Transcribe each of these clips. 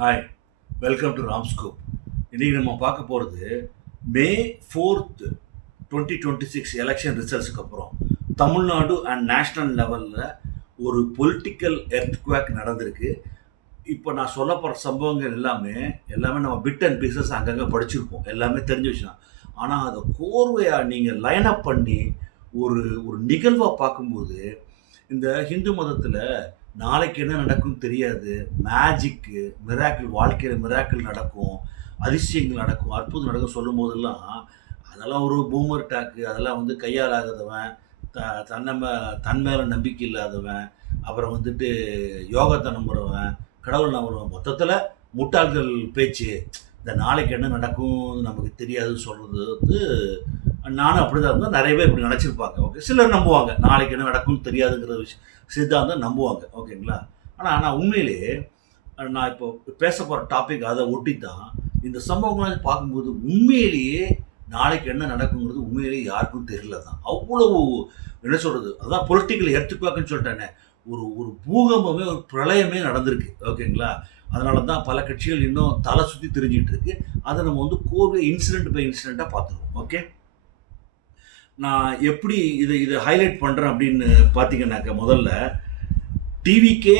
Hi, welcome to ராம்ஸ்கோப். இன்றைக்கி நம்ம பார்க்க போகிறது மே 4th 2026 எலெக்ஷன் ரிசல்ட்ஸுக்கு அப்புறம் தமிழ்நாடு அண்ட் நேஷ்னல் லெவலில் ஒரு பொலிட்டிக்கல் எர்த்குவேக் நடந்திருக்கு. இப்போ நான் சொல்ல போகிற சம்பவங்கள் எல்லாமே நம்ம பிட் அண்ட் பீசஸ் அங்கங்கே படிச்சிருப்போம், எல்லாமே தெரிஞ்ச விஷயம். ஆனால் அதை கோர்வையாக நீங்கள் லைன் அப் பண்ணி ஒரு ஒரு நிகழ்வாக பார்க்கும்போது இந்த ஹிந்து மதத்தில் நாளைக்கு என்ன நடக்கும்னு தெரியாது. மேஜிக்கு, மிராக்கிள், வாழ்க்கையில் மிராக்கிள் நடக்கும், அதிசயங்கள் நடக்கும், அற்புதம் நடக்கும் சொல்லும் போதெல்லாம் அதெல்லாம் ஒரு பூமர் டாக்கு. அதெல்லாம் வந்து கையாளாகாதவன், தன் மேலே நம்பிக்கை இல்லாதவன், அப்புறம் வந்துட்டு யோகத்தை நம்புறவன், கடவுள் நம்புறவன், மொத்தத்தில் முட்டாள்கள் பேச்சு. இந்த நாளைக்கு என்ன நடக்கும் நமக்கு தெரியாதுன்னு சொல்கிறது வந்து நானும் அப்படி தான் இருந்தால் நிறைய பேர் இப்படி நினச்சிருப்பாங்க. ஓகே, சிலர் நம்புவாங்க நாளைக்கு என்ன நடக்கும்னு தெரியாதுங்கிற சித்தாந்தம் நம்புவாங்க. ஓகேங்களா? ஆனால் உண்மையிலேயே நான் இப்போ பேச போகிற டாபிக் அதை ஒட்டி தான் இந்த சம்பவங்கள்லாம் பார்க்கும்போது உண்மையிலேயே நாளைக்கு என்ன நடக்குங்கிறது உண்மையிலேயே யாருக்கும் தெரியல தான். அவ்வளவு என்ன சொல்கிறது, அதான் பொலிட்டிக்கல் எர்த்குவேக்னு சொல்லிட்டேனே, ஒரு ஒரு பூகம்பமே, ஒரு பிரளயமே நடந்திருக்கு. ஓகேங்களா? அதனால தான் பல கட்சிகள் இன்னும் தலை சுற்றி தெரிஞ்சிட்டு இருக்கு. அதை நம்ம வந்து கோர்வை இன்சிடென்ட் பை இன்சிடெண்ட்டாக பார்த்துருவோம். ஓகே, நான் எப்படி இதை ஹைலைட் பண்ணுறேன் அப்படின்னு பார்த்தீங்கன்னாக்க, முதல்ல டிவிகே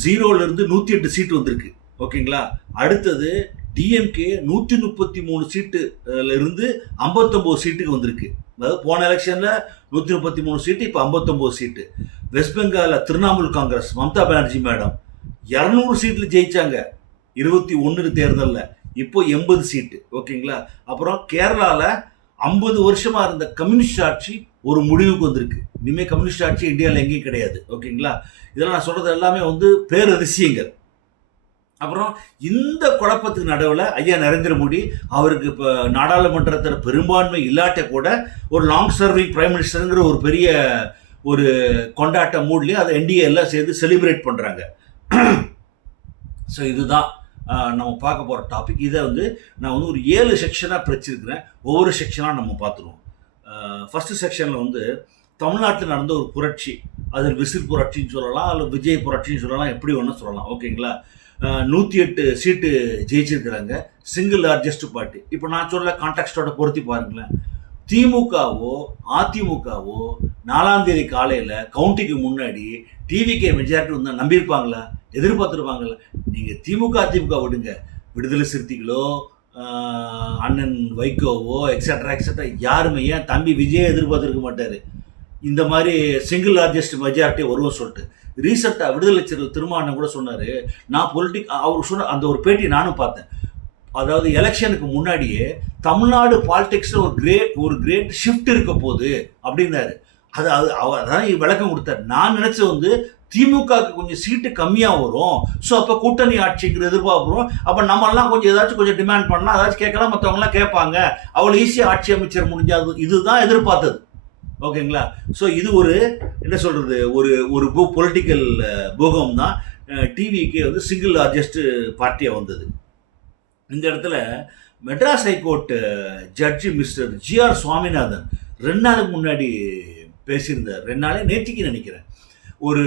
0லேருந்து 108 சீட்டு வந்திருக்கு. ஓகேங்களா? அடுத்தது டிஎம்கே 133 சீட்டுலேருந்து 59 சீட்டுக்கு வந்திருக்கு. அதாவது போன எலெக்ஷனில் 133 சீட்டு, இப்போ 59 சீட்டு. வெஸ்ட் பெங்காலில் திரிணாமுல் காங்கிரஸ் மம்தா பானர்ஜி மேடம் 200 சீட்டில் ஜெயிச்சாங்க 21 தேர்தலில், இப்போ 80 சீட்டு. ஓகேங்களா? அப்புறம் கேரளாவில் 50 வருஷமாக இருந்த கம்யூனிஸ்ட் ஆட்சி ஒரு முடிவுக்கு வந்திருக்கு. இனிமேல் கம்யூனிஸ்ட் ஆட்சி இந்தியாவில் எங்கேயும் கிடையாது. ஓகேங்களா? இதெல்லாம் நான் சொல்கிறது எல்லாமே வந்து பேரதிசயங்கள். அப்புறம் இந்த குழப்பத்துக்கு நடுவில் ஐயா நரேந்திர மோடி, அவருக்கு இப்போ நாடாளுமன்றத்தில் பெரும்பான்மை இல்லாட்ட கூட ஒரு லாங் சர்விங் பிரைம் மினிஸ்டருங்கிற ஒரு பெரிய ஒரு கொண்டாட்ட மூட்லேயே அதை என்டிஏ எல்லாம் சேர்ந்து செலிப்ரேட் பண்ணுறாங்க. ஸோ இதுதான் நம்ம பார்க்க போகிற டாபிக். இதை வந்து நான் வந்து ஒரு 7 செக்ஷனாக பிரிச்சிருக்கிறேன். ஒவ்வொரு செக்ஷனாக நம்ம பார்த்துருவோம். ஃபஸ்ட்டு செக்ஷனில் வந்து தமிழ்நாட்டில் நடந்த ஒரு புரட்சி, அதில் விசில் புரட்சின்னு சொல்லலாம், அதில் விஜய் புரட்சின்னு சொல்லலாம், எப்படி ஒன்று சொல்லலாம். ஓகேங்களா? 108 சீட்டு ஜெயிச்சிருக்கிறாங்க, சிங்கிள் லார்ஜஸ்ட் பார்ட்டி. இப்போ நான் சொல்ல கான்டெக்ஸ்டோட பொருத்தி பாருங்களேன். திமுகவோ அதிமுகவோ 4ஆம் தேதி காலையில் கவுண்டிக்கு முன்னாடி டிவிகே மெஜாரிட்டி வந்து நம்பியிருப்பாங்களா? எதிர்பார்த்துருப்பாங்களா? நீங்கள் திமுக அதிமுக விடுங்க, விடுதலை சிறுத்தைகளோ அண்ணன் வைகோவோ எக்ஸட்ரா எக்ஸட்ரா யாருமே, ஏன் தம்பி விஜய் எதிர்பார்த்துருக்க மாட்டார் இந்த மாதிரி சிங்கிள் லார்ஜஸ்ட் மெஜாரிட்டி வருவோம் சொல்லிட்டு. ரீசெண்டாக விடுதலை சிறுத்தை திருமாவளவன் கூட சொன்னார், நான் அவர் சொன்ன அந்த ஒரு பேட்டி நானும் பார்த்தேன். அதாவது எலெக்ஷனுக்கு முன்னாடியே தமிழ்நாடு பாலிடிக்ஸில் ஒரு கிரேட் ஷிஃப்ட் இருக்க போகுது அப்படின்னாரு. அவர் தான் விளக்கம் கொடுத்தார். நான் நினச்சது வந்து திமுகவுக்கு கொஞ்சம் சீட்டு கம்மியாக வரும், ஸோ அப்போ கூட்டணி ஆட்சிங்கிற எதிர்பார்க்குறோம், அப்போ நம்மெல்லாம் கொஞ்சம் டிமாண்ட் பண்ணால் அதாச்சும் கேட்கலாம், மற்றவங்களாம் கேட்பாங்க, அவ்வளோ ஈஸியாக ஆட்சி அமைச்சர் முடிஞ்சாது, இதுதான் எதிர்பார்த்தது. ஓகேங்களா? ஸோ இது ஒரு என்ன சொல்கிறது, ஒரு பொலிட்டிக்கல் பூகம் தான். டிவிக்கு வந்து சிங்கிள் லார்ஜஸ்ட் பார்ட்டியாக வந்தது. இந்த இடத்துல மெட்ராஸ் ஹைகோர்ட் ஜட்ஜி மிஸ்டர் ஜிஆர் சுவாமிநாதன் 2 நாளுக்கு முன்னாடி பேசியிருந்தார். 2 நாளே நேற்றுக்கு நினைக்கிறேன். ஒரு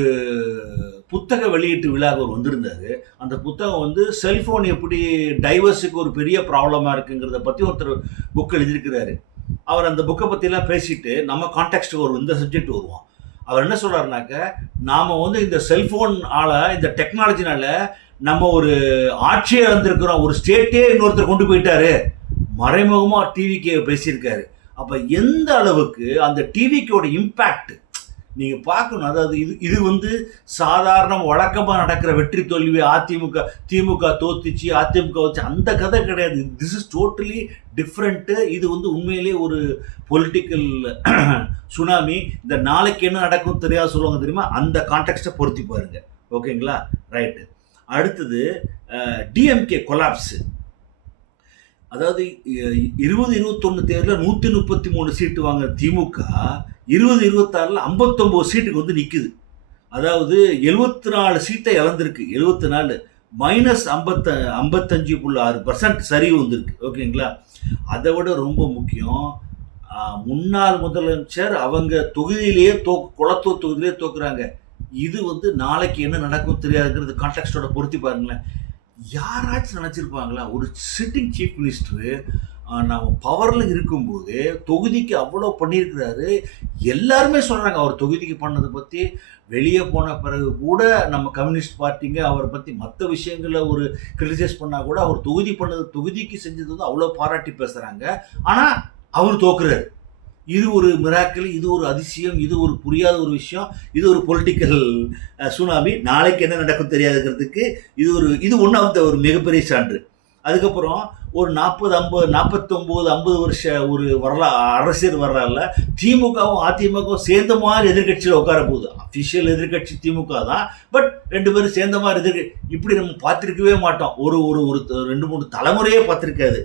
புத்தக வெளியீட்டு விழாவில் வந்திருந்தார். அந்த புத்தகம் வந்து செல்ஃபோன் எப்படி டைவர்ஸுக்கு ஒரு பெரிய ப்ராப்ளமாக இருக்குங்கிறத பற்றி ஒருத்தர் புக் எழுதியிருக்கிறாரு. அவர் அந்த புக்கை பற்றிலாம் பேசிட்டு நம்ம கான்டெக்ஸ்ட்டுக்கு ஒரு இந்த சப்ஜெக்ட் வருவோம். அவர் என்ன சொல்கிறாருனாக்க, நாம் வந்து இந்த செல்ஃபோன் இந்த டெக்னாலஜினால நம்ம ஒரு ஆட்சியை இழந்திருக்கிறோம், ஒரு ஸ்டேட்டே இன்னொருத்தர் கொண்டு போயிட்டாரு, மறைமுகமாக டிவிக்கே பேசியிருக்காரு. அப்போ எந்த அளவுக்கு அந்த டிவிக்கோட இம்பேக்ட் நீங்கள் பார்க்கணும். அதாவது இது வந்து சாதாரண வழக்கமாக நடக்கிற வெற்றி தோல்வி, திமுக தோத்துச்சு, அதிமுக வச்சு அந்த கதை கிடையாது. This is totally different. இது வந்து உண்மையிலே ஒரு பொலிட்டிக்கல் சுனாமி. இந்த நாளைக்கு என்ன நடக்கும் தெரியாது சொல்லுவாங்க தெரியுமா, அந்த கான்டெக்ஸ்ட்டை பொருத்தி பாருங்க. ஓகேங்களா? ரைட்டு. அடுத்தது டிஎம்கே கொலாப்ஸு. அதாவது 2021 தேர்தலில் 133 சீட்டு வாங்க திமுக 2026 59 சீட்டுக்கு வந்து நிற்குது. அதாவது 74 சீட்டை இழந்திருக்கு. 74 மைனஸ் 55.6% சரிவு வந்திருக்கு. ஓகேங்களா? அதை விட ரொம்ப முக்கியம், முன்னாள் முதலமைச்சர் அவங்க தொகுதியிலேயே குளத்தூர் தொகுதியிலேயே தோக்குறாங்க. இது வந்து நாளைக்கு என்ன நடக்கும் தெரியாதுங்கிறது கான்டெக்ஸ்டோட பொருத்தி பாருங்களேன். யாராச்சும் நினச்சிருப்பாங்களா? ஒரு சிட்டிங் சீஃப் மினிஸ்டரு நம்ம பவர்ல இருக்கும்போது, தொகுதிக்கு அவ்வளோ பண்ணியிருக்கிறாரு. எல்லாருமே சொல்றாங்க, அவர் தொகுதிக்கு பண்ணத பத்தி. வெளிய போன பிறகு கூட நம்ம கம்யூனிஸ்ட் பார்ட்டிங்க அவர பத்தி மத்த விஷயங்கள்ல ஒரு கிரிட்டிசைஸ் பண்ணா கூட, அவர் தொகுதி பண்ணது தொகுதிக்கு செஞ்சது வந்து அவ்வளோ பாராட்டி பேசுறாங்க. ஆனா, அவரு தோக்குறாரு. இது ஒரு மிராக்கிள், இது ஒரு அதிசயம், இது ஒரு புரியாத ஒரு விஷயம், இது ஒரு பொலிட்டிக்கல் சுனாமி. நாளைக்கு என்ன நடக்கும் தெரியாதுங்கிறதுக்கு இது ஒன் ஆஃப் த ஒரு மிகப்பெரிய சான்று. அதுக்கப்புறம் ஒரு 40, 50, 49, 50 வருஷ ஒரு அரசியல் வரலாறுல திமுகவும் அதிமுகவும் சேர்ந்த மாதிரி எதிர்க்கட்சியில் உட்கார போகுது. அஃபிஷியல் எதிர்க்கட்சி திமுக தான். பட் 2 பேரும் சேர்ந்த மாதிரி இப்படி நம்ம பார்த்திருக்கவே மாட்டோம். ஒரு ஒரு ஒரு 2, 3 தலைமுறையே பார்த்திருக்காது.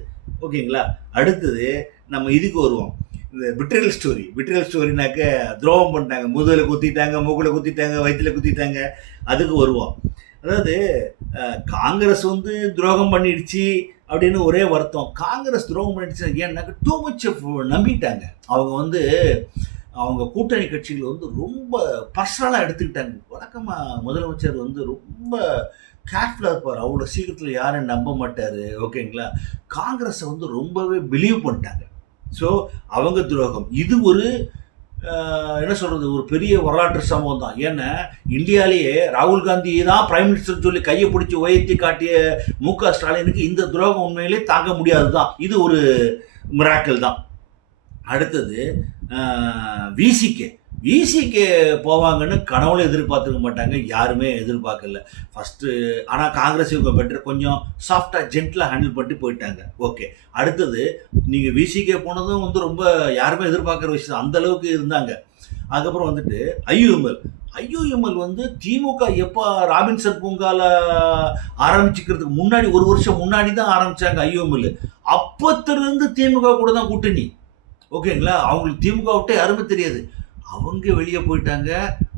ஓகேங்களா? அடுத்தது நம்ம இதுக்கு வருவோம். இந்த பிட்ரியல் ஸ்டோரினாக்க துரோகம் பண்ணிட்டாங்க, முதுகுல குத்திட்டாங்க, மூக்குல குத்திட்டாங்க, வயிற்றுல குத்திட்டாங்க. அதுக்கு வருவோம். அதாவது காங்கிரஸ் வந்து துரோகம் பண்ணிடுச்சு அப்படின்னு ஒரே வருத்தம். காங்கிரஸ் துரோகம் பண்ணிடுச்சு ஏன்னாக்க டூ மச் நம்பிட்டாங்க. அவங்க வந்து அவங்க கூட்டணி கட்சிகள் வந்து ரொம்ப பர்சனலாக எடுத்துக்கிட்டாங்க. வழக்கமாக முதலமைச்சர் வந்து ரொம்ப கேர்ஃபுல்லாக இருப்பார். அவ்வளோ சீக்கிரத்தில் யாரும் நம்ப மாட்டார். ஓகேங்களா? காங்கிரஸை வந்து ரொம்பவே பிலீவ் பண்ணிட்டாங்க. ஸோ அவங்க துரோகம். இது ஒரு என்ன சொல்றது, ஒரு பெரிய வரலாற்று சம்பவம் தான். ஏன்னா இந்தியாலேயே ராகுல் காந்தி தான் பிரைம் மினிஸ்டர் சொல்லி கையை பிடிச்சி உயர்த்தி காட்டிய மு.க. ஸ்டாலினுக்கு இந்த துரோகம் உண்மையிலே தாங்க முடியாது தான். இது ஒரு மிராக்கிள் தான். அடுத்தது விசிகே போவாங்கன்னு கனவுல எதிர்பார்த்துக்க மாட்டாங்க, யாருமே எதிர்பார்க்கல ஃபஸ்ட்டு. ஆனால் காங்கிரஸ் இவங்க பெட்டர், கொஞ்சம் சாஃப்டாக ஜென்டிலாக ஹேண்டில் பண்ணிட்டு போயிட்டாங்க. ஓகே. அடுத்தது நீங்கள் விசிகே போனதும் வந்து ரொம்ப யாருமே எதிர்பார்க்குற விஷயம், அந்த அளவுக்கு இருந்தாங்க. அதுக்கப்புறம் வந்துட்டு ஐயூஎம்எல் வந்து திமுக எப்போ ராபின்சன் பூங்கால ஆரம்பிச்சுக்கிறதுக்கு முன்னாடி, ஒரு வருஷம் முன்னாடி தான் ஆரம்பிச்சாங்க ஐயூஎம்எல். அப்பத்திலிருந்து திமுக கூட தான் கூட்டணி. ஓகேங்களா? அவங்களுக்கு திமுக விட்டே யாருமே தெரியாது. அவங்க வெளியே போயிட்டாங்க.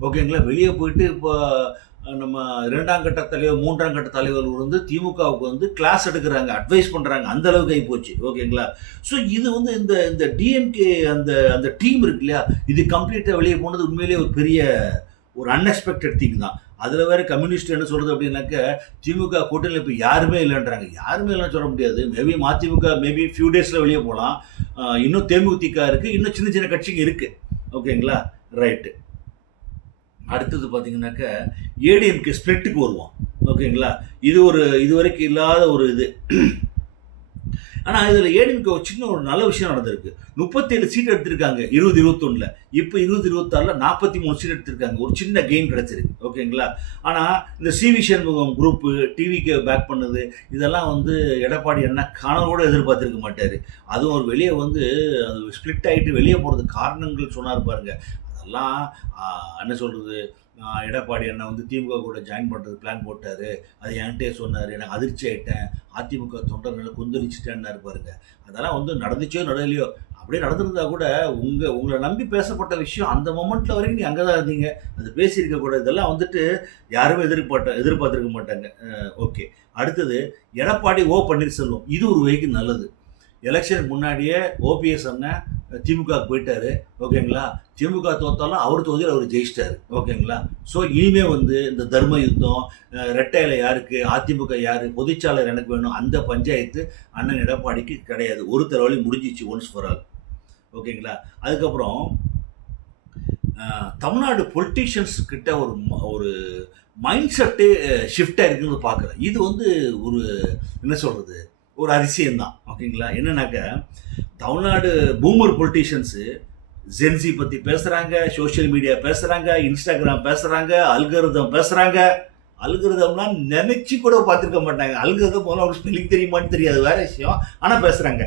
ஓகேங்களா? வெளியே போயிட்டு இப்போ நம்ம 2ஆம் கட்ட தலைவர், 3ஆம் கட்ட தலைவர்கள் வந்து திமுகவுக்கு வந்து கிளாஸ் எடுக்கிறாங்க, அட்வைஸ் பண்ணுறாங்க. அந்த அளவுக்கு ஆகி போச்சு. ஓகேங்களா? ஸோ இது வந்து இந்த இந்த டிஎம்கே அந்த அந்த டீம் இருக்கு இல்லையா, இது கம்ப்ளீட்டாக வெளியே போனது உண்மையிலேயே ஒரு பெரிய ஒரு அன்எக்ஸ்பெக்டட் திங் தான். அதில் வேற கம்யூனிஸ்ட் என்ன சொல்கிறது அப்படின்னாக்க, திமுக கூட்டணியில் இப்போ யாருமே இல்லைன்றாங்க. யாருமே இல்லைன்னு சொல்ல முடியாது. மேபி மதிமுக மேபி ஃபியூ டேஸில் வெளியே போகலாம். இன்னும் தேமுதிக இருக்குது, இன்னும் சின்ன சின்ன கட்சிங்க இருக்குது. ஓகேங்களா? ரைட்டு. அடுத்தது பார்த்தீங்கன்னாக்க ஏடிஎம்கே ஸ்பிளிட்டுக்கு வருவோம். ஓகேங்களா? இது வரைக்கும் இல்லாத ஒரு இது. ஆனால் இதில் ஏடிஎம்கே ஒரு சின்ன ஒரு நல்ல விஷயம் நடந்திருக்கு. 37 சீட் எடுத்திருக்காங்க 2021. இப்போ 2026 43 சீட் எடுத்திருக்காங்க. ஒரு சின்ன கெயின் கிடச்சிருக்கு. ஓகேங்களா? ஆனால் இந்த சிவி சண்முகம் குரூப்பு டிவிக்கு பேக் பண்ணது, இதெல்லாம் வந்து எடப்பாடி என்ன கனவோடு எதிர்பார்த்துருக்க மாட்டார். அதுவும் ஒரு வெளியே வந்து அது ஸ்பிளிட் ஆகிட்டு வெளியே போகிறதுக்கு காரணங்கள் சொன்னார் பாருங்க. அதெல்லாம் என்ன சொல்கிறது, எடப்பாடி அண்ணன் வந்து திமுக கூட ஜாயின் பண்ணுறது பிளான் போட்டார். அது என்கிட்டே சொன்னார். எனக்கு அதிர்ச்சி ஆகிட்டேன், அதிமுக தொண்டர்களை கொந்தளிச்சிட்டேன்னு பாருங்க. அதெல்லாம் வந்து நடந்துச்சோ நடலையோ, அப்படியே நடந்திருந்தா கூட உங்களை நம்பி பேசப்பட்ட விஷயம் அந்த மொமெண்ட்டில் வரைக்கும் நீ அங்கே தான் இருந்தீங்க, அது பேசியிருக்க கூட. இதெல்லாம் வந்துட்டு யாருமே எதிர்பார்த்துருக்க மாட்டாங்க. ஓகே. அடுத்தது எடப்பாடி பன்னீர்செல்வம். இது ஒரு வகைக்கு நல்லது. எலெக்ஷனுக்கு முன்னாடியே ஓபிஎஸ் அண்ணன் திமுகவுக்கு போயிட்டாரு. ஓகேங்களா? திமுக தோத்தாலும் அவர் தொகுதியில் அவர் ஜெயிச்சிட்டாரு. ஓகேங்களா? ஸோ இனிமே வந்து இந்த தர்ம யுத்தம், ரெட்டையில யாருக்கு, அதிமுக யாரு, பொதுச்சாளர் எனக்கு வேணும், அந்த பஞ்சாயத்து அண்ணன் எடப்பாடிக்கு கிடையாது. ஒரு தலைவலி முடிஞ்சிச்சு ஒன்ஸ் ஃபார் ஆல். ஓகேங்களா? அதுக்கப்புறம் தமிழ்நாடு பொலிட்டீஷியன்ஸ் கிட்ட ஒரு மைண்ட் செட்டு ஷிஃப்ட் ஆகிருக்குன்னு பார்க்குறேன். இது வந்து ஒரு என்ன சொல்கிறது, ஒரு அதிசயம்தான். ஓகேங்களா? என்னன்னாக்க தமிழ்நாடு பூமர் பொலிட்டீஷியன்ஸு ஜென்சி பற்றி பேசுகிறாங்க, சோஷியல் மீடியா பேசுகிறாங்க, இன்ஸ்டாகிராம் பேசுகிறாங்க, அல்கரிதம் பேசுகிறாங்க. அல்கரிதம்லாம் நினச்சி கூட பார்த்துருக்க மாட்டாங்க. அல்கரிதம் போல ஒரு ஸ்பெல்லிங் தெரியுமான்னு தெரியாது, வேறு விஷயம். ஆனால் பேசுகிறாங்க.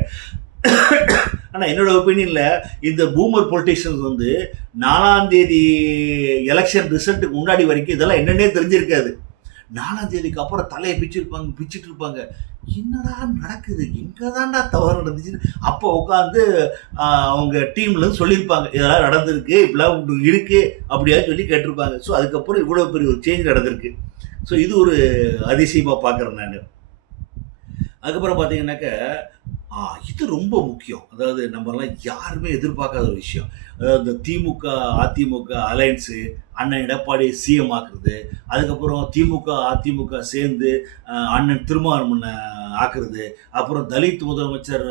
ஆனால் என்னோட ஒப்பீனியனில் இந்த பூமர் பொலிட்டீஷியன்ஸ் வந்து 4ஆம் தேதி எலெக்ஷன் ரிசல்ட்டுக்கு முன்னாடி வரைக்கும் இதெல்லாம் என்னன்னே தெரிஞ்சிருக்காது. 4ஆம் தேதிக்கு அப்புறம் தலையை பிச்சுட்டு இருப்பாங்க. என்னடா நடக்குது, எங்கே தான்டா தவறு நடந்துச்சுன்னு அப்போ உட்காந்து அவங்க டீம்லேருந்து சொல்லியிருப்பாங்க, இதெல்லாம் நடந்திருக்கு, இப்படிலாம் இருக்குது அப்படியாவது சொல்லி கேட்டிருப்பாங்க. ஸோ அதுக்கப்புறம் இவ்வளோ பெரிய ஒரு சேஞ்ச் நடந்திருக்கு. ஸோ இது ஒரு அதிசயமாக பார்க்குறேன் நான். அதுக்கப்புறம் பார்த்தீங்கன்னாக்க இது ரொம்ப முக்கியம். அதாவது நம்மலாம் யாருமே எதிர்பார்க்காத ஒரு விஷயம். அதாவது இந்த திமுக அதிமுக அலையன்ஸு, அண்ணன் எடப்பாடி சிஎம் ஆக்குறது, அதுக்கப்புறம் திமுக அதிமுக சேர்ந்து அண்ணன் திருமாவளவனை ஆக்குறது, அப்புறம் தலித் முதலமைச்சர்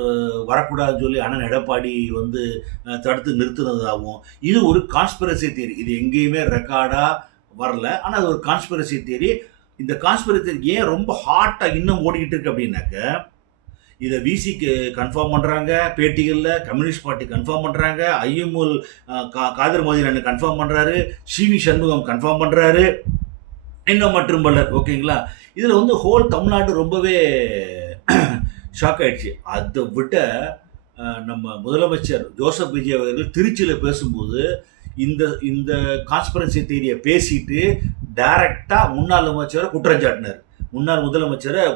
வரக்கூடாதுன்னு சொல்லி அண்ணன் எடப்பாடி வந்து தடுத்து நிறுத்துனதாகவும், இது ஒரு கான்ஸ்பிரசி தியரி. இது எங்கேயுமே ரெக்கார்டா வரல. ஆனால் அது ஒரு கான்ஸ்பிரசி தியரி. இந்த கான்ஸ்பிரசி தியரி ஏன் ரொம்ப ஹாட்டாக இன்னும் ஓடிக்கிட்டு இருக்கு அப்படின்னாக்க, இதை விசிக்கு கன்ஃபார்ம் பண்ணுறாங்க பேட்டிகளில், கம்யூனிஸ்ட் பார்ட்டி கன்ஃபார்ம் பண்ணுறாங்க, ஐஎம்எல் காதர் மோதி அண்ணன் கன்ஃபார்ம் பண்ணுறாரு, சிவி சண்முகம் கன்ஃபார்ம் பண்ணுறாரு, இன்னும் மற்றும் பலர். ஓகேங்களா? இதில் வந்து ஹோல் தமிழ்நாடு ரொம்பவே ஷாக் ஆயிடுச்சு. அதை விட நம்ம முதலமைச்சர் ஜோசப் விஜய் அவர்கள் திருச்சியில் பேசும்போது இந்த இந்த கான்ஸ்பிரன்சி தியரியை பேசிட்டு டைரக்டாக முன்னாள் முதலமைச்சரை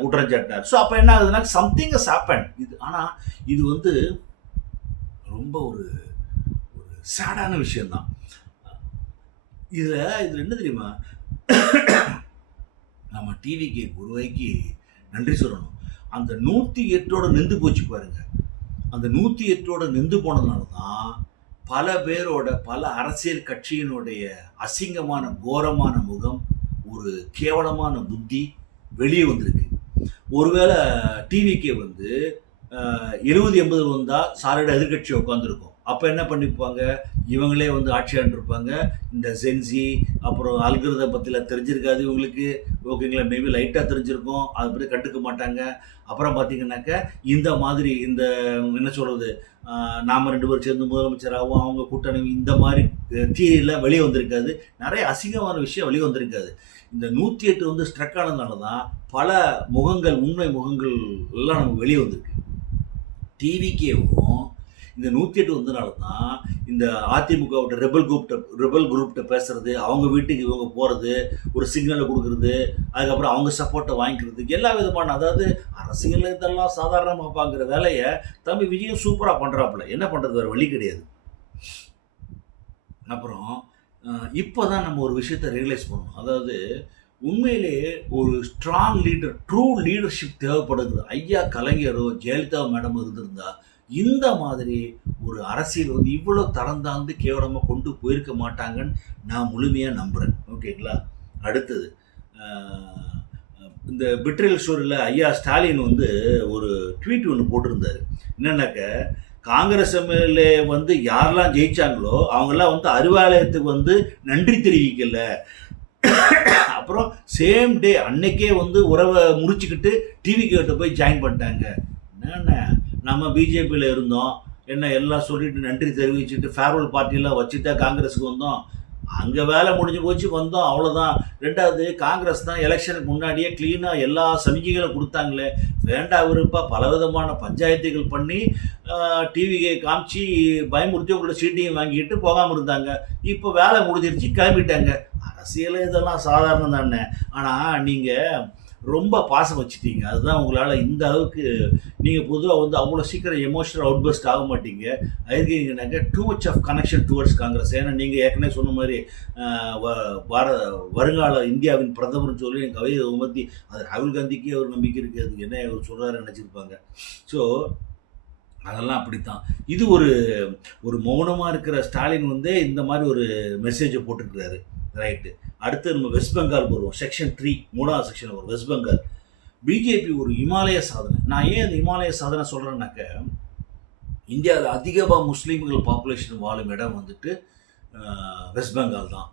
குற்றம் சாட்டினார். ஸோ அப்போ என்ன ஆகுதுன்னா சம்திங் இஸ் ஹேப்பன். இது ஆனால் இது வந்து ரொம்ப ஒரு ஒரு சேடான விஷயம்தான். இதில் என்ன தெரியுமா, நம்ம டிவிக்கு குருவைக்கு நன்றி சொல்லணும். அந்த 108ஓட நின்று போச்சு பாருங்க. அந்த 108ஓட நின்று போனதுனால தான் பல பேரோட, பல அரசியல் கட்சியினுடைய அசிங்கமான கோரமான முகம், ஒரு கேவலமான புத்தி வெளியே வந்திருக்கு. ஒருவேளை டிவிக்கே வந்து 70-80 வந்தால் சாலிட எதிர்கட்சி உட்காந்துருக்கும். அப்போ என்ன பண்ணிப்பாங்க, இவங்களே வந்து ஆட்சியாண்டிருப்பாங்க. இந்த ஜென்சி அப்புறம் அல்கிருத பற்றிலாம் தெரிஞ்சிருக்காது இவங்களுக்கு. ஓகேங்களா? மேபி லைட்டாக தெரிஞ்சிருக்கும், அதை பற்றி கண்டுக்க மாட்டாங்க. அப்புறம் பார்த்தீங்கன்னாக்க இந்த மாதிரி இந்த என்ன சொல்கிறது, நாம் 2 பேரும் சேர்ந்து முதலமைச்சராகவும் அவங்க கூட்டணி, இந்த மாதிரி தீயெல்லாம் வெளியே வந்திருக்காது. நிறைய அசிங்கமான விஷயம் வெளியே வந்திருக்காது. இந்த 108 வந்து ஸ்ட்ரக் ஆனதுனால தான் பல முகங்கள், உண்மை முகங்கள் எல்லாம் நமக்கு வெளியே வந்திருக்கு. டிவிக்கேவும் இந்த 108 வந்தனால தான் இந்த அதிமுகவோட ரெபல் குரூப்கிட்ட பேசுறது, அவங்க வீட்டுக்கு இவங்க போகிறது, ஒரு சிக்னலை கொடுக்குறது, அதுக்கப்புறம் அவங்க சப்போர்ட்டை வாங்கிக்கிறது, எல்லா விதமான, அதாவது அரசியல் இதெல்லாம் சாதாரணமாக பார்க்குற வேலையை தம்பி விஜயும் சூப்பராக பண்ணுறாப்புல. என்ன பண்ணுறது, வேறு வழி கிடையாது. அப்புறம் இப்போ தான் நம்ம ஒரு விஷயத்தை ரியலைஸ் பண்ணணும். அதாவது உண்மையிலேயே ஒரு ஸ்ட்ராங் லீடர், ட்ரூ லீடர்ஷிப் தேவைப்படுது. ஐயா கலைஞரோ ஜெயலலிதா மேடமோ இருந்திருந்தா இந்த மாதிரி ஒரு அரசியல் வந்து இவ்வளோ தரம் தாழ்ந்து கேவலமாக கொண்டு போயிருக்க மாட்டாங்கன்னு நான் முழுமையாக நம்புகிறேன். ஓகேங்களா? அடுத்தது இந்த பிட்ரியல் ஸ்டோரியில் ஐயா ஸ்டாலின் வந்து ஒரு ட்வீட் ஒன்று போட்டிருந்தார். என்னன்னாக்க, காங்கிரஸ் எம்எல்ஏ வந்து யாரெல்லாம் ஜெயிச்சாங்களோ அவங்கெல்லாம் வந்து அறிவாலயத்துக்கு வந்து நன்றி தெரிவிக்கல. அப்புறம் சேம் டே அன்னைக்கே வந்து உறவை முறிச்சுக்கிட்டு டிவி கேட்டு போய் ஜாயின் பண்ணிட்டாங்க. என்னென்ன, நம்ம பிஜேபியில் இருந்தோம், என்ன எல்லாம் சொல்லிட்டு நன்றி தெரிவிச்சுட்டு ஃபேர்வெல் பார்ட்டிலாம் வச்சுட்டா காங்கிரஸுக்கு வந்தோம். அங்கே வேலை முடிஞ்சு போச்சு, வந்தோம், அவ்வளோதான். ரெண்டாவது, காங்கிரஸ் தான் எலெக்ஷனுக்கு முன்னாடியே க்ளீனாக எல்லா சமிக்கைகளும் கொடுத்தாங்களே. வேண்டாம் விருப்பா பலவிதமான பஞ்சாயத்துகள் பண்ணி டிவியை காமிச்சு பயமுறுத்தி உங்களோட சீட்டையும் வாங்கிட்டு போகாமல் இருந்தாங்க. இப்போ வேலை முடிஞ்சிருச்சு, கிளம்பிட்டாங்க. அரசியல் இதெல்லாம் சாதாரணம் தானே. ஆனால் நீங்கள் ரொம்ப பாசம் வச்சுட்டீங்க. அதுதான் உங்களால் இந்த அளவுக்கு நீங்கள் பொதுவாக வந்து அவ்வளோ சீக்கிரம் எமோஷனல் அவுட்பர்ஸ்ட் ஆக மாட்டீங்க. அதுக்கு நீங்கன்னாக்க too much of connection towards Congress. ஏன்னா நீங்கள் ஏற்கனவே சொன்ன மாதிரி வருங்கால இந்தியாவின் பிரதமர்னு சொல்லி எங்கள் கவிதை உமர்த்தி, அது ராகுல் காந்திக்கே ஒரு நம்பிக்கை இருக்குது, அதுக்கு என்ன அவர் சொல்கிறாரு நினச்சிருப்பாங்க. ஸோ அதெல்லாம் அப்படித்தான். இது ஒரு மௌனமாக இருக்கிற ஸ்டாலின் வந்து இந்த மாதிரி ஒரு மெசேஜை போட்டுருக்கிறாரு. ரைட்டு. அடுத்து நம்ம வெஸ்ட் பெங்கால் வருவோம். செக்ஷன் 3, 3வது செக்ஷன் வரும். வெஸ்ட் பெங்கால் பிஜேபி ஒரு இமாலய சாதனை. நான் ஏன் அந்த இமாலய சாதனை சொல்கிறேன்னாக்க, இந்தியாவில் அதிகமாக முஸ்லீம்கள் பாப்புலேஷன் வாழும் இடம் வந்துட்டு வெஸ்ட் பெங்கால் தான்.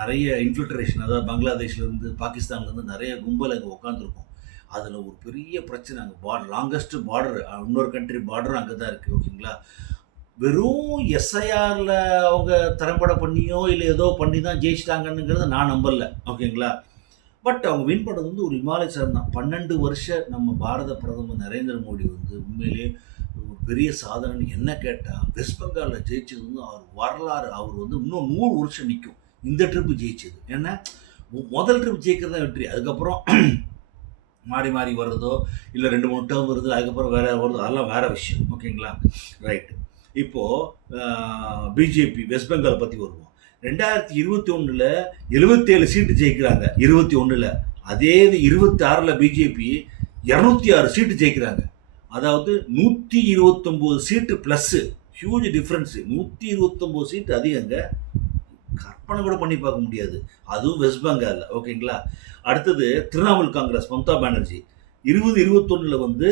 நிறைய இன்ஃபில்ட்ரேஷன், அதாவது பங்களாதேஷ்லேருந்து பாகிஸ்தான்லேருந்து நிறைய கும்பல் அங்கே உட்காந்துருக்கும். அதில் ஒரு பெரிய பிரச்சனை, அங்கே லாங்கஸ்ட் பார்டர், இன்னொரு கண்ட்ரி பார்டரும் அங்கே தான் இருக்குது. ஓகேங்களா? வெறும் எஸ்ஐஆரில் அவங்க திறம்பட பண்ணியோ இல்லை ஏதோ பண்ணி தான் ஜெயிச்சிட்டாங்கன்னுங்கிறத நான் நம்பல. ஓகேங்களா? பட் அவங்க வின் பண்ணது வந்து ஒரு இமாலய சாதனை தான். 12 வருஷம் நம்ம பாரத பிரதமர் நரேந்திர மோடி வந்து உண்மையிலே ஒரு பெரிய சாதனைன்னு என்ன கேட்டால், வெஸ்ட் பெங்காலில் ஜெயிச்சது வந்து அவர் வரலாறு. அவர் வந்து இன்னும் 100 வருஷம் நிற்கும் இந்த ட்ரிப்பு ஜெயிச்சது. ஏன்னா முதல் ட்ரிப் ஜெயிக்கிறது தான் வெற்றி. அதுக்கப்புறம் மாறி மாறி வர்றதோ இல்லை 2-3 டேர்ம் வருது, அதுக்கப்புறம் வேறு வருதோ, அதெல்லாம் வேறு விஷயம். ஓகேங்களா? ரைட்டு. இப்போது பிஜேபி வெஸ்ட் பெங்கால் பற்றி வருவோம். 2021 77 சீட்டு ஜெயிக்கிறாங்க. 21 அதே 26 பிஜேபி 206 சீட்டு ஜெயிக்கிறாங்க. அதாவது 129 சீட்டு ப்ளஸ்ஸு. Huge difference. 129 சீட்டு அதிகங்க. கற்பனை கூட பண்ணி பார்க்க முடியாது. அதுவும் வெஸ்ட் பெங்கால்ல. ஓகேங்களா? அடுத்தது திரிணாமுல் காங்கிரஸ் மம்தா பானர்ஜி 2021 வந்து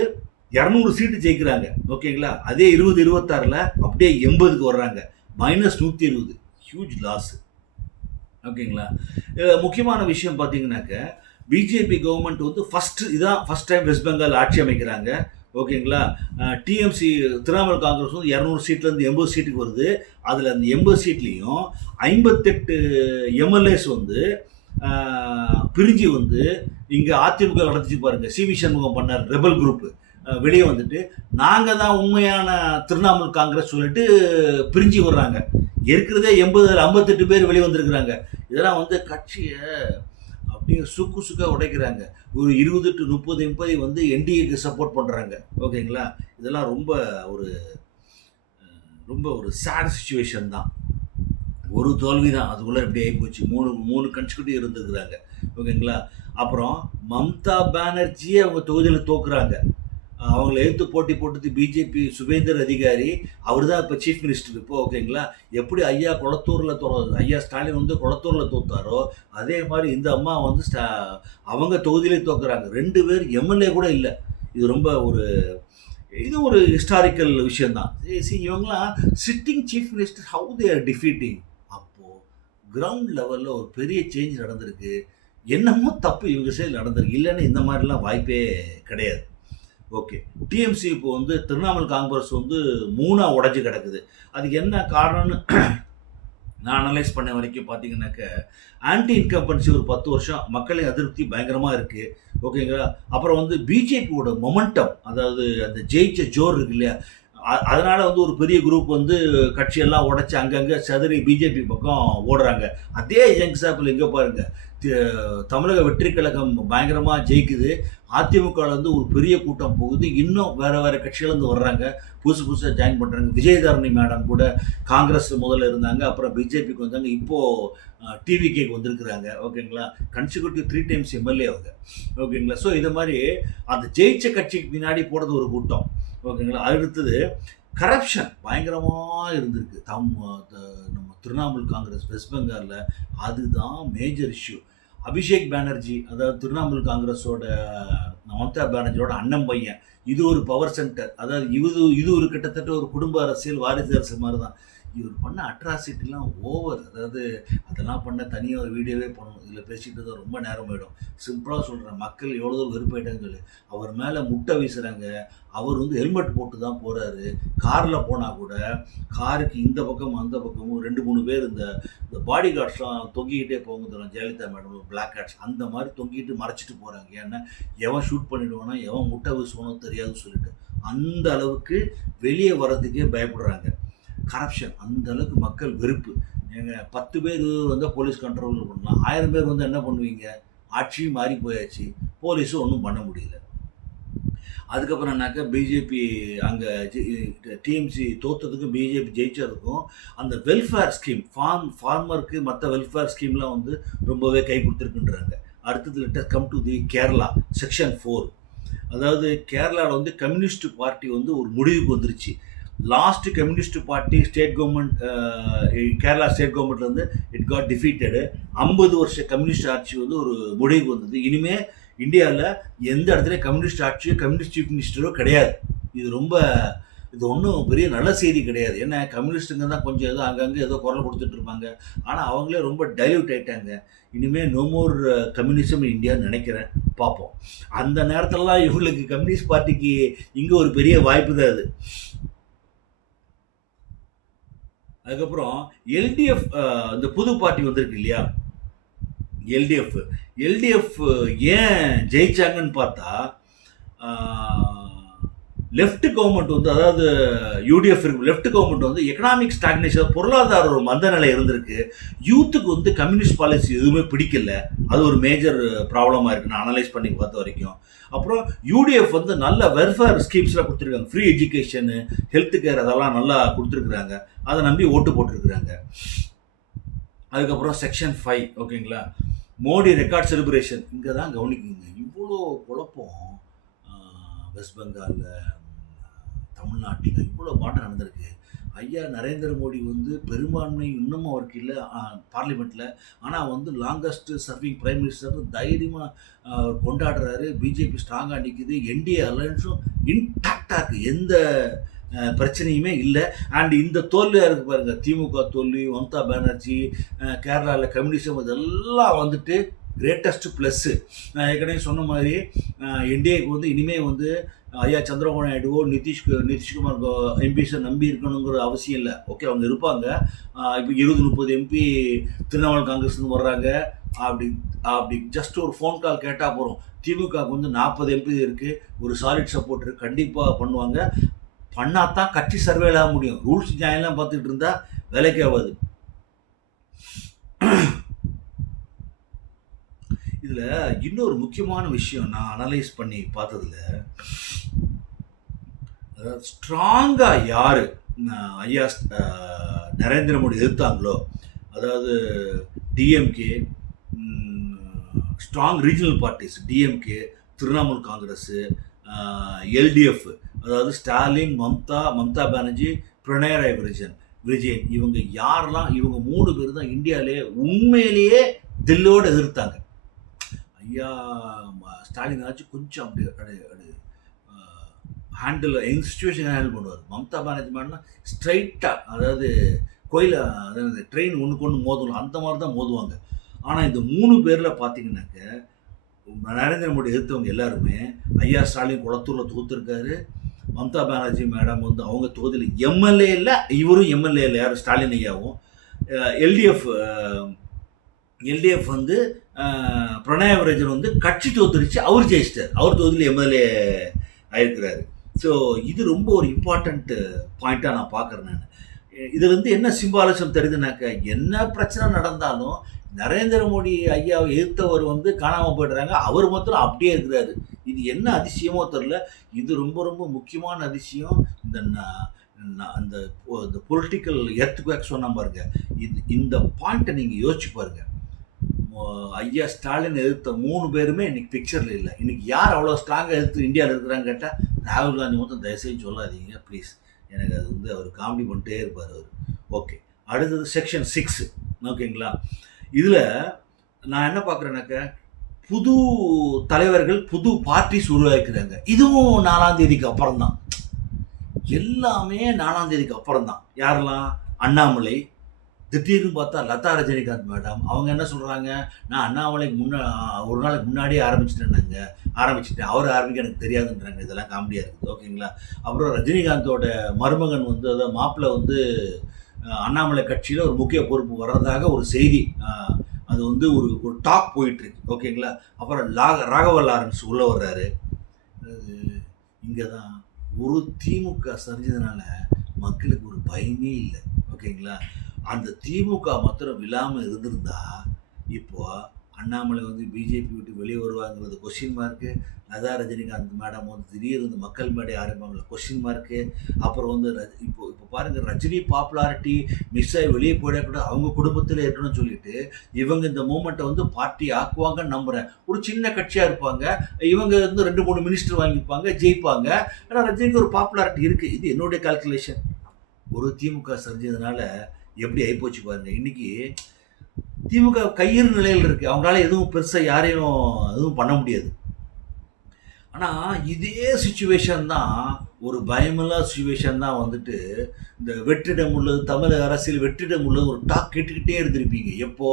200 சீட்டு ஜெயிக்கிறாங்க. ஓகேங்களா? அதே 2026ல் அப்படியே 80க்கு வர்றாங்க. -120. Huge loss. ஓகேங்களா? முக்கியமான விஷயம் பார்த்தீங்கன்னாக்க, பிஜேபி கவர்மெண்ட் வந்து ஃபர்ஸ்ட் டைம் வெஸ்ட் பெங்கால் ஆட்சி அமைக்கிறாங்க. ஓகேங்களா? டிஎம்சி திரிணாமுல் காங்கிரஸ் வந்து 200 சீட்லேருந்து 80 சீட்டுக்கு வருது. அதில் அந்த 80 சீட்லேயும் 58 எம்எல்ஏஸ் வந்து பிரிஞ்சு வந்து இங்கே அதிமுக நடந்துச்சு பாருங்க. சிவி சண்முகம் பண்ணார் ரெபல் குரூப் வெளியே வந்துட்டு நாங்கள் தான் உண்மையான திரிணாமுல் காங்கிரஸ் சொல்லிட்டு பிரிஞ்சு வர்றாங்க. இருக்கிறதே 58 பேர் வெளியே வந்திருக்கிறாங்க. இதெல்லாம் வந்து கட்சியை அப்படியே சுக்கா உடைக்கிறாங்க. ஒரு 20 to 30 வந்து என்டிஏக்கு சப்போர்ட் பண்ணுறாங்க. ஓகேங்களா? இதெல்லாம் ரொம்ப ஒரு சேட் சுச்சுவேஷன் தான். ஒரு தோல்வி தான், அதுக்குள்ளே இப்படி ஆகிப்போச்சு. மூணு கன்சிக்யூட்டிவ் இருந்துருக்குறாங்க. ஓகேங்களா? அப்புறம் மம்தா பானர்ஜியே அவங்க தொகுதியில் தோக்குறாங்க. அவங்கள எடுத்து போட்டி போட்டது பிஜேபி சுபேந்தர் அதிகாரி. அவர் தான் இப்போ சீஃப் மினிஸ்டர் இப்போ. ஓகேங்களா? எப்படி ஐயா ஸ்டாலின் வந்து குளத்தூரில் தோத்தாரோ அதே மாதிரி இந்த அம்மா வந்து அவங்க தொகுதியிலே தோக்குறாங்க. 2 பேர் எம்எல்ஏ கூட இல்லை. இது ஒரு ஹிஸ்டாரிக்கல் விஷயந்தான். இவங்களாம் sitting chief minister how they are defeating. அப்போது கிரவுண்ட் லெவலில் ஒரு பெரிய சேஞ்ச் நடந்திருக்கு. என்னமோ தப்பு இவங்க சைடு நடந்திருக்கு. இல்லைன்னு இந்த மாதிரிலாம் வாய்ப்பே கிடையாது. ஓகே. டிஎம்சி இப்போ வந்து திரிணாமுல் காங்கிரஸ் வந்து 3ஆ உடைஞ்சு கிடக்குது. அதுக்கு என்ன காரணம்னு நான் அனலைஸ் பண்ண வரைக்கும் பார்த்தீங்கன்னாக்க, ஆன்டி இன்கம்பன்சி ஒரு 10 வருஷம் மக்களின் அதிருப்தி பயங்கரமாக இருக்குது. ஓகேங்களா? அப்புறம் வந்து பிஜேபியோட மொமெண்டம், அதாவது அந்த ஜெயிச்ச ஜோர் இருக்கு இல்லையா, அதனால் வந்து ஒரு பெரிய குரூப் வந்து கட்சியெல்லாம் உடச்சி அங்கங்கே சதுரி பிஜேபி பக்கம் ஓடுறாங்க. அதே எக்ஸாம்பிள் இங்கே பாருங்கள். தமிழக வெற்றி கழகம் பயங்கரமாக ஜெயிக்குது. அதிமுகலேருந்து ஒரு பெரிய கூட்டம் போகுது. இன்னும் வேறு கட்சியிலேருந்து வர்றாங்க, புதுசாக ஜாயின் பண்ணுறாங்க. விஜயதாரணி மேடம் கூட காங்கிரஸ் முதல்ல இருந்தாங்க, அப்புறம் பிஜேபிக்கு வந்தாங்க, இப்போது டிவிகேக்கு வந்திருக்கிறாங்க. ஓகேங்களா? கன்சிக்யூட்டிவ் 3 times எம்எல்ஏ அவங்க. ஓகேங்களா? ஸோ இதை மாதிரி அந்த ஜெயிச்ச கட்சிக்கு பின்னாடி போடுறது ஒரு கூட்டம். ஓகேங்களா? அடுத்தது கரப்ஷன் பயங்கரமாக இருந்திருக்கு நம்ம திரிணாமுல் காங்கிரஸ் வெஸ்ட் பெங்காலில். அதுதான் மேஜர் இஷ்யூ. அபிஷேக் பானர்ஜி, அதாவது திரிணாமுல் காங்கிரஸோட மம்தா பானர்ஜியோட அண்ணன் பையன், இது ஒரு பவர் சென்டர். அதாவது இது ஒரு கிட்டத்தட்ட ஒரு குடும்ப அரசியல், வாரிசு அரசியல் மாதிரி தான். இவர் பண்ண அட்ராசிட்டிலாம் ஓவர். அதாவது அதெல்லாம் பண்ண தனியாக ஒரு வீடியோவே பண்ணணும். இதில் பேசிகிட்டு தான் ரொம்ப நேரம் போயிடும். சிம்பிளாக சொல்கிறேன், மக்கள் எவ்வளோ வெறுப்பாயிட்டாங்க. அவர் மேலே முட்டை வீசுகிறாங்க. அவர் வந்து ஹெல்மெட் போட்டு தான் போகிறாரு. காரில் போனால் கூட காருக்கு இந்த பக்கம் அந்த பக்கமும் 2-3 பேர் இந்த பாடி கார்ட்ஸ்லாம் தொங்கிக்கிட்டே போங்க தரோம். ஜெயலலிதா மேடம் பிளாக் கார்ட்ஸ் அந்த மாதிரி தொங்கிட்டு மறைச்சிட்டு போகிறாங்க. ஏன்னா எவன் ஷூட் பண்ணிவிடுவானோ எவன் முட்டை வீசுவானோ தெரியாதுன்னு சொல்லிட்டு அந்த அளவுக்கு வெளியே வர்றதுக்கே பயப்படுறாங்க. கரப்ஷன் அந்த அளவுக்கு மக்கள் வெறுப்பு. எங்கள் 10 பேர் வந்து போலீஸ் கண்ட்ரோல் பண்ணலாம், 1000 பேர் வந்து என்ன பண்ணுவீங்க? ஆட்சியும் மாறி போயாச்சு, போலீஸும் ஒன்றும் பண்ண முடியல. அதுக்கப்புறம் என்னாக்கா பிஜேபி அங்கே டிஎம்சி தோற்றதுக்கும் பிஜேபி ஜெயிச்சதுக்கும் அந்த வெல்ஃபேர் ஸ்கீம் ஃபார்மருக்கு மற்ற வெல்ஃபேர் ஸ்கீம்லாம் வந்து ரொம்பவே கை கொடுத்துருக்குன்றாங்க. அடுத்தது lettuce come to the Kerala section 4. அதாவது கேரளாவில் வந்து கம்யூனிஸ்ட் பார்ட்டி வந்து ஒரு முடிவுக்கு வந்துருச்சு. Last communist party state government, Kerala state கவர்மெண்ட்ல வந்து இட் காட் டிஃபீட்டடு. 50 வருஷ கம்யூனிஸ்ட் ஆட்சி வந்து ஒரு முடிவுக்கு வந்தது. இனிமேல் இந்தியாவில் எந்த இடத்துல கம்யூனிஸ்ட் ஆட்சியோ கம்யூனிஸ்ட் சீஃப் மினிஸ்டரோ கிடையாது. இது ஒன்றும் பெரிய நல்ல செய்தி கிடையாது. ஏன்னா கம்யூனிஸ்ட்டுங்க தான் கொஞ்சம் ஏதோ அங்கங்கே ஏதோ குரல் கொடுத்துட்டு இருப்பாங்க. ஆனால் அவங்களே ரொம்ப டைல்யூட் ஆகிட்டாங்க. இனிமேல் நோ மோர் கம்யூனிசம் இந்தியான்னு நினைக்கிறேன். பார்ப்போம். அந்த நேரத்திலலாம் இவங்களுக்கு கம்யூனிஸ்ட் பார்ட்டிக்கு இங்கே ஒரு பெரிய வாய்ப்பு தான் அது. அதுக்கப்புறம் எல்டிஎஃப், இந்த புது பார்ட்டி வந்திருக்கு இல்லையா, எல்டிஎஃப் ஏன் ஜெயிச்சாங்கன்னு பார்த்தா, லெஃப்ட் கவர்மெண்ட் வந்து, அதாவது யூடிஎஃப் இருக்கு, லெஃப்ட் கவர்மெண்ட் வந்து எக்கனாமிக் ஸ்டாக்னேஷன், பொருளாதார ஒரு மந்த நிலை இருந்திருக்கு. யூத்துக்கு வந்து கம்யூனிஸ்ட் பாலிசி எதுவுமே பிடிக்கல. அது ஒரு மேஜர் ப்ராப்ளமாக இருக்குது நான் அனலைஸ் பண்ணி பார்த்த வரைக்கும். அப்புறம் யூடிஎஃப் வந்து நல்ல வெல்ஃபேர் ஸ்கீம்ஸ்லாம் கொடுத்துருக்காங்க. ஃப்ரீ எஜுகேஷனு, ஹெல்த் கேர் அதெல்லாம் நல்லா கொடுத்துருக்குறாங்க. அதை நம்பி ஓட்டு போட்டிருக்கிறாங்க. அதுக்கப்புறம் செக்ஷன் 5. ஓகேங்களா? Modi record celebration. இங்கே தான் கவனிக்குங்க, இவ்வளோ குழப்பம் வெஸ்ட் பெங்காலில், தமிழ்நாட்டில் இவ்வளோ மாற்றம் நடந்திருக்கு. ஐயா நரேந்திர மோடி வந்து பெரும்பான்மை இன்னமும் அவருக்கு இல்லை பார்லிமெண்ட்டில். ஆனால் வந்து லாங்கஸ்ட் சர்விங் பிரைம் மினிஸ்டர் தைரியமாக கொண்டாடுறாரு. பிஜேபி ஸ்ட்ராங்காக நிற்குது. என்டிஏ அலையன்ஸும் இன்டாக்டாக இருக்குது. எந்த பிரச்சனையுமே இல்லை. அண்ட் இந்த தோல்வியாக இருக்குது பாருங்கள், திமுக தோல்வி, மம்தா பானர்ஜி, கேரளாவில் கம்யூனிசம், இதெல்லாம் வந்துட்டு கிரேட்டஸ்ட் ப்ளஸ்ஸு. நான் ஏற்கனவே சொன்ன மாதிரி என்டிஏக்கு வந்து இனிமேல் வந்து ஐயா சந்திரபாபு நாயுடுவோ நிதிஷ்குமார் எம்பிஸை நம்பி இருக்கணுங்கிற அவசியம் இல்லை. ஓகே, அவங்க இருப்பாங்க. இப்போ 20-30 எம்பி திரிணாமுல் காங்கிரஸ்லேருந்து வர்றாங்க. அப்படி அப்படி ஜஸ்ட் ஒரு ஃபோன் கால் கேட்டால் போகிறோம். திமுகவுக்கு வந்து 40 எம்பி இருக்குது, ஒரு சாலிட் சப்போர்ட் இருக்குது, கண்டிப்பாக பண்ணுவாங்க. பண்ணாதான் கட்சி சர்வேல ஆக முடியும். ரூல்ஸ் நியாயம்லாம் பார்த்துக்கிட்டு இருந்தால் வேலைக்கே ஆகாது. இதில் இன்னொரு முக்கியமான விஷயம் நான் அனலைஸ் பண்ணி பார்த்ததில், அதாவது ஸ்ட்ராங்காக யார் ஐயா நரேந்திர மோடி எதிர்த்தாங்களோ, அதாவது DMK, strong regional parties, DMK, Trinamool Congress, LDF, அதாவது ஸ்டாலின், மம்தா பானர்ஜி, பிரணராய் விஜயன், இவங்க யாரெல்லாம், இவங்க 3 பேர் தான் இந்தியாவிலே உண்மையிலேயே தில்லோடு எதிர்த்தாங்க. ஐயா ஸ்டாலின் ஆச்சு கொஞ்சம் அப்படி ஹேண்டில் எங்கள் சுச்சுவேஷன் ஹேண்டில் பண்ணுவார். மம்தா பானர்ஜி மாதிரினா ஸ்ட்ரைட்டாக, அதாவது கோயில, அதாவது ட்ரெயின் ஒன்றுக்கு ஒன்று மோதலாம், அந்த மாதிரி தான் மோதுவாங்க. ஆனால் இந்த 3 பேரில் பார்த்தீங்கன்னாக்க நரேந்திர மோடி எதிர்த்தவங்க எல்லாருமே, ஐயா ஸ்டாலின் குளத்தூரில் தோத்துருக்காரு. மம்தா பானர்ஜி மேடம் வந்து அவங்க தொகுதியில் எம்எல்ஏ இல்லை, இவரும் எம்எல்ஏ இல்லை, யார் ஸ்டாலின் ஐயாவும். எல்டிஎஃப் வந்து பிரணாய் விஜயன் வந்து கட்சி தோத்துருச்சு, அவர் ஜெயிச்சிட்டார், அவர் தொகுதியில் எம்எல்ஏ ஆயிருக்கிறாரு. ஸோ இது ரொம்ப ஒரு இம்பார்ட்டண்ட் பாயிண்ட்டாக நான் பார்க்குறேன். நான் இது வந்து என்ன சிம்பாலிசம் தெரியுதுனாக்க, என்ன பிரச்சனை நடந்தாலும் நரேந்திர மோடி ஐயாவை எதிர்த்தவர் வந்து காணாமல் போய்டுறாங்க, அவர் மாத்திரம் அப்படியே இருக்கிறாரு. இது என்ன அதிசயமோ தெரில. இது ரொம்ப ரொம்ப முக்கியமான அதிசயம். அந்த பொலிட்டிக்கல் எர்த்குவேக் சொன்ன பாருங்க, இந்த பாயிண்ட்டை நீங்கள் யோசிச்சு பாருங்க. ஐயா ஸ்டாலின் எதிர்த்த 3 பேருமே இன்னைக்கு பிக்சரில் இல்லை. இன்னைக்கு யார் அவ்வளோ ஸ்ட்ராங்காக எதிர்த்து இந்தியாவில் இருக்கிறாங்க கேட்டால், ராகுல் காந்தி மொத்தம் தயவுசெய்து சொல்லாதீங்க ப்ளீஸ். எனக்கு அது வந்து அவர் காமெடி பண்ணிட்டே இருப்பார் அவர். ஓகே, அடுத்தது செக்ஷன் 6. ஓகேங்களா? இதில் நான் என்ன பார்க்குறேன்னாக்க, புது தலைவர்கள், புது பார்ட்டிஸ் உருவாக்குறாங்க. இதுவும் 4ஆம் தேதிக்கு அப்புறம் தான். எல்லாமே 4ஆம் தேதிக்கு அப்புறம் தான். யாரெல்லாம்? அண்ணாமலை, திடீர்னு பார்த்தா லதா ரஜினிகாந்த் மேடம், அவங்க என்ன சொல்கிறாங்க, நான் அண்ணாமலைக்கு ஒரு நாளைக்கு முன்னாடியே ஆரம்பிச்சிட்டேன், அவர் ஆரம்பிக்க எனக்கு தெரியாதுன்றாங்க. இதெல்லாம் காமெடியாக இருக்குது. ஓகேங்களா? அப்புறம் ரஜினிகாந்தோட மருமகன் வந்து, அதாவது மாப்பிள்ளை வந்து அண்ணாமலை கட்சியில் ஒரு முக்கிய பொறுப்பு வர்றதாக ஒரு செய்தி, அது வந்து ஒரு டாக் போயிட்டுருக்கு. ஓகேங்களா? அப்புறம் ராகவ லாரன்ஸ் உள்ளே வர்றாரு. இங்கே தான் ஒரு திமுக சரிஞ்சதுனால மக்களுக்கு ஒரு பயமே இல்லை. ஓகேங்களா? அந்த திமுக மாத்திரம் விழாமல் இருந்திருந்தா இப்போ அண்ணாமலை வந்து பிஜேபி விட்டு வெளியே வருவாங்கிறது question mark. Latha Rajinikanth madam வந்து திடீர்னு மக்கள் மேடை ஆரம்பிப்பாங்கள கொஸ்டின் மார்க்கு. அப்புறம் வந்து இப்போ பாருங்கள், ரஜினி பாப்புலாரிட்டி மிஸ் ஆகி வெளியே போயிடக்கூட அவங்க குடும்பத்தில் இருக்கணும்னு சொல்லிட்டு இவங்க இந்த மூமெண்ட்டை வந்து பார்ட்டி ஆக்குவாங்கன்னு நம்புகிறேன். ஒரு சின்ன கட்சியாக இருப்பாங்க, இவங்க வந்து 2-3 மினிஸ்டர் வாங்கிப்பாங்க, ஜெயிப்பாங்க. ஆனால் ரஜினிக்கு ஒரு பாப்புலாரிட்டி இருக்குது. இது என்னுடைய கால்குலேஷன். ஒரு திமுக சரிஞ்சதுனால எப்படி ஆகிப்போச்சு பாருங்க. இன்னைக்கு திமுக கையிறு நிலையில் இருக்குது. அவங்களால எதுவும் பெருசாக யாரையும் எதுவும் பண்ண முடியாது. ஆனால் இதே சுச்சுவேஷன் தான், ஒரு பயமில்லா சுச்சுவேஷன் தான் வந்துட்டு இந்த வெற்றிடம் உள்ளது, தமிழக அரசியல் வெற்றிடம் உள்ளது ஒரு டாக் கேட்டுக்கிட்டே இருந்திருப்பீங்க. எப்போ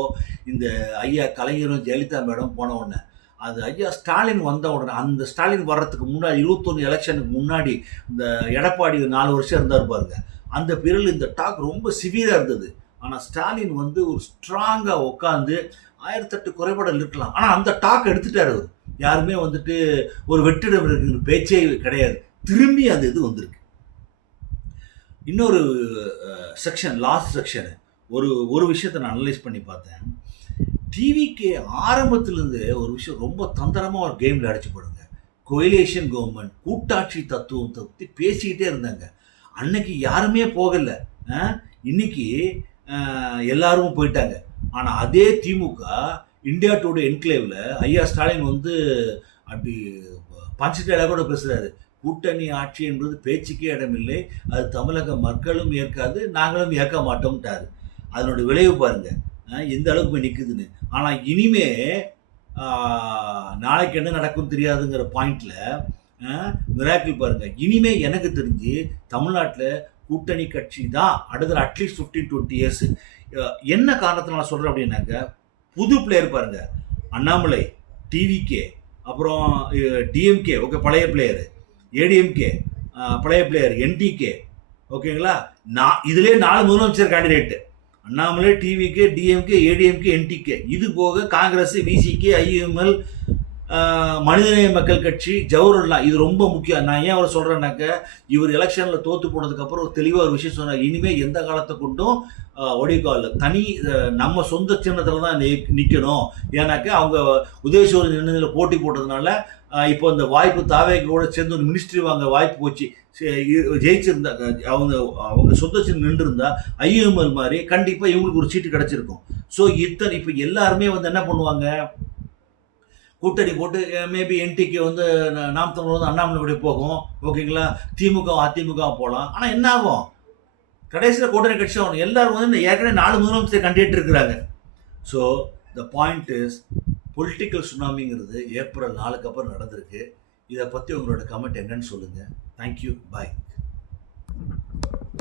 இந்த ஐயா கலைஞரும் ஜெயலலிதா மேடம் போன உடனே, அது ஐயா ஸ்டாலின் வந்த உடனே, அந்த ஸ்டாலின் வர்றதுக்கு முன்னாடி 21 எலெக்ஷனுக்கு முன்னாடி இந்த எடப்பாடி 4 வருஷம் இருந்தார் பாருங்க, அந்த பீரியடில் இந்த டாக் ரொம்ப சிவியராக இருந்தது. ஆனால் ஸ்டாலின் வந்து ஒரு ஸ்ட்ராங்காக உட்காந்து 1008 குறைபாடுகள் இருக்கலாம், ஆனால் அந்த டாக் எடுத்துட்டார் அவர். யாருமே வந்துட்டு ஒரு வெற்றிடம் இருக்குங்கிற பேச்சே கிடையாது. திரும்பி அந்த இது வந்திருக்கு. இன்னொரு செக்ஷன், லாஸ்ட் செக்ஷனு, ஒரு விஷயத்தை நான் அனலைஸ் பண்ணி பார்த்தேன். டிவிக்கு ஆரம்பத்திலேருந்து ஒரு விஷயம் ரொம்ப தந்திரமாக ஒரு கேமில் அடைச்சிப்படுங்க. கோயிலேஷன் கவர்மெண்ட், கூட்டாட்சி தத்துவத்தை பற்றி பேசிக்கிட்டே இருந்தாங்க. அன்னைக்கு யாருமே போகலை, இன்னைக்கு எல்லாரும் போயிட்டாங்க. ஆனால் அதே திமுக இந்தியா டுடே என்க்ளேவில் ஐயா ஸ்டாலின் வந்து அப்படி பஞ்சு டேலாக கூட பேசுகிறாரு. கூட்டணி ஆட்சி என்பது பேச்சுக்கே இடமில்லை. அது தமிழக மக்களும் ஏற்காது, நாங்களும் ஏற்க மாட்டோம்ட்டாரு. அதனுடைய விளைவு பாருங்க. எந்த அளவுக்கு போய் நிக்குதுன்னு. ஆனா இனிமே ஆ நாளைக்கு என்ன நடக்கும்னு தெரியாதுங்கிற பாயிண்ட்ல அ மிராக்கிள் பாருங்க. இனிமே எனக்கு தெரிஞ்சு தமிழ்நாட்டுல கூட்டணி கட்சி தான் அடுத்த அட்லீஸ்ட் 15, 20 இயர்ஸ். என்ன காரணத்தினால சொல்றேன் அப்படின்னாக்க, புது பிளேயர் பாருங்க. அண்ணாமலை, டிவிகே, அப்புறம் டிஎம்கே ஓகே பழைய பிளேயர், ஏடிஎம்கே பழைய பிளேயர், என்டிகே ஓகேங்களா. இதுலேயே 4 முதலமைச்சர் candidate. Annamalai, TVK, DMK, ADMK, NTK. இது போக காங்கிரஸ், விசிகே, ஐயுஎம்எல், மனிதநேய மக்கள் கட்சி, ஜவஹர்லா. இது ரொம்ப முக்கியம். நான் ஏன் அவரை சொல்றேன்னாக்க, இவர் எலெக்ஷன்ல தோத்து போனதுக்கு அப்புறம் தெளிவா ஒரு விஷயம் சொன்னார். இனிமே எந்த காலத்தை கொண்டும் ஒடிகால் தனி நம்ம சொந்த சின்னத்துல தான் நிக்கணும். ஏன்னாக்க அவங்க உதயசூரியன் நின்னதுல போட்டி போட்டதுனால இப்போ இந்த வாய்ப்பு தாவேக்கு கூட சேர்ந்து ஒரு மினிஸ்ட்ரி வாங்க வாய்ப்பு போச்சு. ஜெயிச்சிருந்தா அவங்க சொந்த சின்னம் நின்று இருந்தா ஐயுஎம்எல் மாதிரி கண்டிப்பா இவங்களுக்கு ஒரு சீட்டு கிடைச்சிருக்கும். ஸோ இத்தனை இப்போ எல்லாருமே வந்து என்ன பண்ணுவாங்க, கூட்டணி போட்டு மேபி என்டிக்கு வந்து நாம் தமிழர் வந்து அண்ணாமலை கூட போகும் ஓகேங்களா. திமுக அதிமுக போகலாம். ஆனால் என்ன ஆகும், கடைசியில் கூட்டணி கட்சி ஆகணும். எல்லாரும் வந்து ஏற்கனவே 4 முதலமைச்சர் கண்டிட்டு இருக்கிறாங்க. So the point is political சுனாமிங்கிறது ஏப்ரல் 4க்கு அப்புறம் நடந்திருக்கு. இதை பற்றி உங்களோட கமெண்ட் என்னன்னு சொல்லுங்கள். தேங்க்யூ, பாய்.